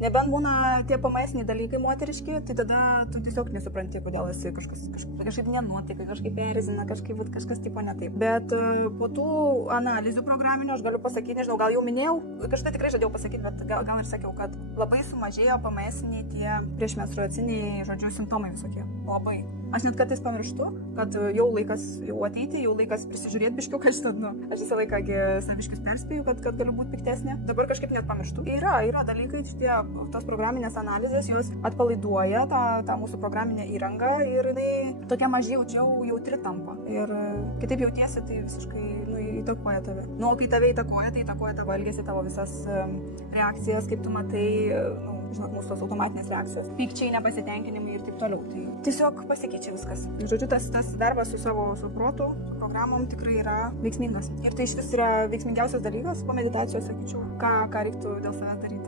Nebent būna tie pamaisiniai dalykai moteriški, tai tada tu tiesiog nesupranti, kodėl esi kažkaip nenuotaika, kažkaip erzina, kažkas tipo ne taip. Bet po tų analizių programinio aš galiu pasakyti, nežinau, gal jau minėjau, kažką tikrai žadėjau pasakyti, bet gal ir sakiau, kad labai sumažėjo pamaisiniai tie priešmenstruaciniai, žodžiu, simptomai visokie. Labai. Aš net kartais pamirštu, kad jau laikas ateiti, jau laikas prisižiūrėti biškiau, kad šitą, aš visą laiką saviškius perspėju, kad galiu būti piktesnė. Dabar kažkaip net pamirštu. Yra dalykai, tos programinės analizės, jos atpalaiduoja tą mūsų programinę įrangą ir jinai tokia mažiau jautri tampa. Ir kitaip jautiesi, tai visiškai įtakoja tave. O kai tave įtakoja, tai įtakoja tavo elgesį, tavo visas reakcijas, kaip tu matai, žinot, mūsų tos automatinės reakcijos, pykčiai, nepasitenkinimai ir taip toliau. Tai tiesiog pasikeičia viskas. Žodžiu, tas darbas su savo protu, su programom tikrai yra veiksmingas. Ir tai iš vis yra veiksmingiausias dalykas po meditacijos, sakyčiau, ką reiktų dėl savęs daryti.